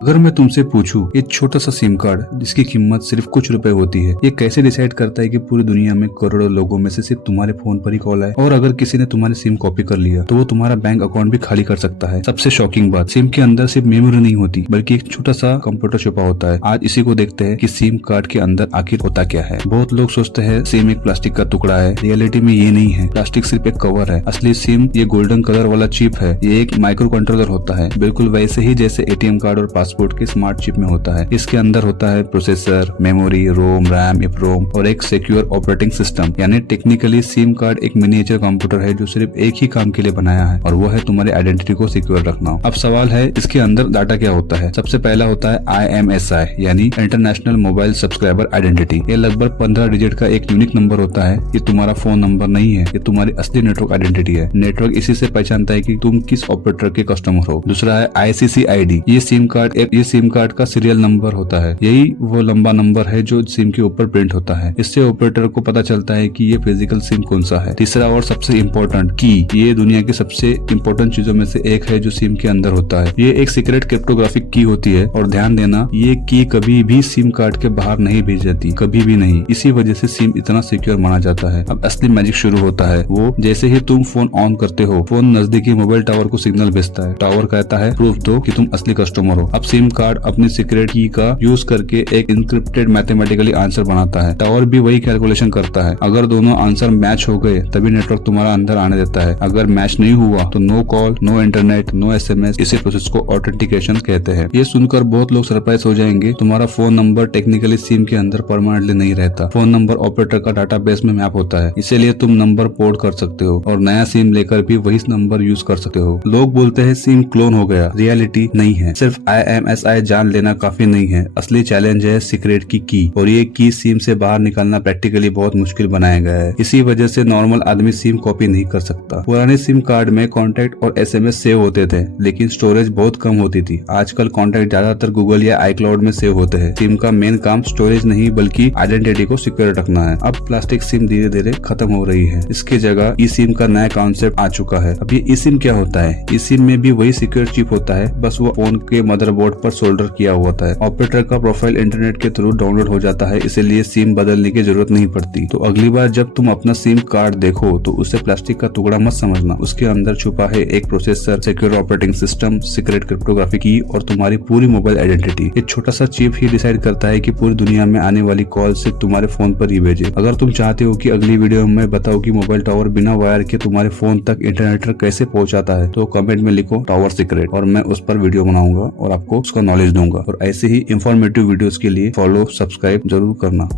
अगर मैं तुमसे पूछूं एक छोटा सा सिम कार्ड जिसकी कीमत सिर्फ कुछ रुपए होती है, ये कैसे डिसाइड करता है कि पूरी दुनिया में करोड़ों लोगों में से सिर्फ तुम्हारे फोन पर ही कॉल आए, और अगर किसी ने तुम्हारी सिम कॉपी कर लिया तो वो तुम्हारा बैंक अकाउंट भी खाली कर सकता है। सबसे शॉकिंग बात, सिम के अंदर सिर्फ मेमोरी नहीं होती बल्कि एक छोटा सा कंप्यूटर छुपा होता है। आज इसी को देखते हैं कि सिम कार्ड के अंदर आखिर होता क्या है। बहुत लोग सोचते हैं सिम एक प्लास्टिक का टुकड़ा है, रियलिटी में ये नहीं है। प्लास्टिक सिर्फ एक कवर है, असली सिम ये गोल्डन कलर वाला चिप है। ये एक माइक्रो कंट्रोलर होता है, बिल्कुल वैसे ही जैसे एटीएम कार्ड और पासपोर्ट के स्मार्ट चिप में होता है। इसके अंदर होता है प्रोसेसर, मेमोरी, रोम, रैम, इप्रोम और एक सिक्योर ऑपरेटिंग सिस्टम। यानी टेक्निकली सिम कार्ड एक मिनिएचर कंप्यूटर है जो सिर्फ एक ही काम के लिए बनाया है, और वो है तुम्हारी आइडेंटिटी को सिक्योर रखना। अब सवाल है इसके अंदर डाटा क्या होता है। सबसे पहला होता है IMSI यानी इंटरनेशनल मोबाइल सब्सक्राइबर आइडेंटिटी। ये लगभग 15 डिजिट का एक यूनिक नंबर होता है। ये तुम्हारा फोन नंबर नहीं है, ये तुम्हारी असली नेटवर्क आइडेंटिटी है। नेटवर्क इसी से पहचानता है कि तुम किस ऑपरेटर के कस्टमर हो। दूसरा है ICC-ID। ये सिम कार्ड का सीरियल नंबर होता है। यही वो लंबा नंबर है जो सिम के ऊपर प्रिंट होता है। इससे ऑपरेटर को पता चलता है कि ये फिजिकल सिम कौन सा है। तीसरा और सबसे इम्पोर्टेंट की, ये दुनिया की सबसे इम्पोर्टेंट चीजों में से एक है जो सिम के अंदर होता है। ये एक सीक्रेट क्रिप्टोग्राफिक की होती है, और ध्यान देना ये की कभी भी सिम कार्ड के बाहर नहीं भेज जाती, कभी भी नहीं। इसी वजह से सिम इतना सिक्योर माना जाता है। अब असली मैजिक शुरू होता है। वो जैसे ही तुम फोन ऑन करते हो, फोन नजदीकी मोबाइल टावर को सिग्नल भेजता है। टावर कहता है प्रूफ दो कि तुम असली कस्टमर हो। अब सिम कार्ड अपनी सीक्रेट की का यूज करके एक इनक्रिप्टेड मैथमेटिकली आंसर बनाता है। टावर भी वही कैलकुलेशन करता है। अगर दोनों आंसर मैच हो गए तभी नेटवर्क तुम्हारा अंदर आने देता है। अगर मैच नहीं हुआ तो no call, no internet, no SMS। इसी प्रोसेस को ऑथेंटिकेशन कहते हैं। ये सुनकर बहुत लोग सरप्राइज हो जाएंगे। तुम्हारा फोन नंबर टेक्निकली सिम के अंदर परमानेंटली नहीं रहता। फोन नंबर ऑपरेटर का डाटाबेस में मैप होता है, इसीलिए तुम नंबर पोर्ट कर सकते हो और नया सिम लेकर भी वही नंबर यूज कर सकते हो। लोग बोलते हैं सिम क्लोन हो गया, रियलिटी नहीं है। सिर्फ IMSI जान लेना काफी नहीं है, असली चैलेंज है सीक्रेट की, और ये की सिम से बाहर निकालना प्रैक्टिकली बहुत मुश्किल बनाया गया है। इसी वजह से नॉर्मल आदमी सिम कॉपी नहीं कर सकता। पुराने सिम कार्ड में कॉन्टेक्ट और SMS सेव होते थे, लेकिन स्टोरेज बहुत कम होती थी। आजकल कॉन्टेक्ट ज्यादातर गूगल या iCloud में सेव होते हैं। सिम का मेन काम स्टोरेज नहीं बल्कि आइडेंटिटी को सिक्योर रखना है। अब प्लास्टिक सिम धीरे धीरे खत्म हो रही है, इसकी जगह ई सिम का नया कॉन्सेप्ट आ चुका है। अब ये ई सिम क्या होता है? ई सिम में भी वही सिक्योर चिप होता है, बस वो फोन के मदरबोर्ड पर सोल्डर किया होता है। ऑपरेटर का प्रोफाइल इंटरनेट के थ्रू डाउनलोड हो जाता है, इसलिए सिम बदलने की जरूरत नहीं पड़ती। तो अगली बार जब तुम अपना सिम कार्ड देखो तो उसे प्लास्टिक का टुकड़ा मत समझना। उसके अंदर छुपा है एक processor, secure operating system, secret cryptography की और तुम्हारी पूरी मोबाइल आइडेंटिटी। एक छोटा सा चिप ही डिसाइड करता है कि पूरी दुनिया में आने वाली कॉल सिर्फ तुम्हारे फोन पर ही भेजे। अगर तुम चाहते हो कि अगली वीडियो में बताओ कि मोबाइल टावर बिना वायर के तुम्हारे फोन तक इंटरनेट कैसे पहुंचाता है, तो कमेंट में लिखो टावर सीक्रेट, और मैं उस पर वीडियो बनाऊंगा और आपको उसका नॉलेज दूंगा। और ऐसे ही इंफॉर्मेटिव वीडियोस के लिए फॉलो, सब्सक्राइब जरूर करना।